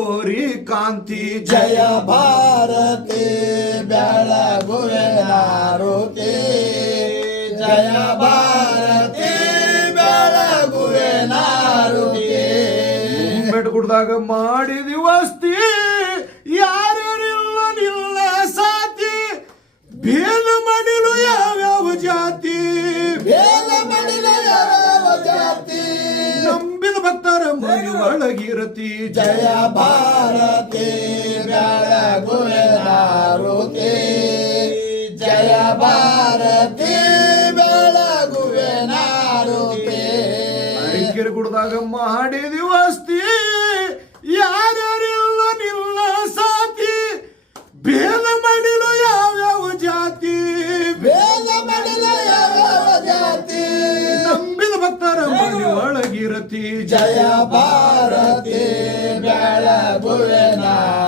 ತೋರಿ ಕಾಂತಿ ಜಯ ಭಾರತಿ ಬೆಳಗುವೆ ನಾರುತಿ ಜಯ ಭಾರತಿ ಬೆಳಗುವೆ ನಾರುತಿ ಬೆಟ್ಗುಡ್ದಾಗ ಮಾಡಿದಿ ವಸ್ತಿ ಯಾರ್ಯಾರಿಲ್ಲ ನಿಲ್ಲ ಸಾತಿ ಭೇದ ಮಾಡಿಲು ಯಾವ್ಯಾವ ಜಾತಿ ಭೇದ ಮಾಡಿಲ ಯಾವ ಜಾತಿ ನಂಬಿದ ಭಕ್ತರ ಮನೆ ಒಳಗಿರತಿ ಜಯ ಭಾರತಿ ಬೆಳಗುವೆ ನಾರುತಿ ಜಯ ಭಾರತಿ ಬೆಳಗುವೆ ನಾರುತಿ ಅರಿಕೆರೆ ಗುಡ್ದಾಗ ಮಾಡಿದಿ ವಸ್ತಿ ಯಾರ್ಯಾರಿಲ್ಲ ನಿಲ್ಲ ಸಾತಿ ಭೇದ ಮಾಡಿಲು ಯಾವ್ಯಾವ ಜಾತಿ ಭೇದ ಮಾಡಿಲ ಯಾವ ಜಾತಿ ನಂಬಿದ ಭಕ್ತರ ಮನೆ ಒಳಗಿರತಿ ಜಯ ಭಾರತಿ ಬೆಳಗುವೆ ನಾರುತಿ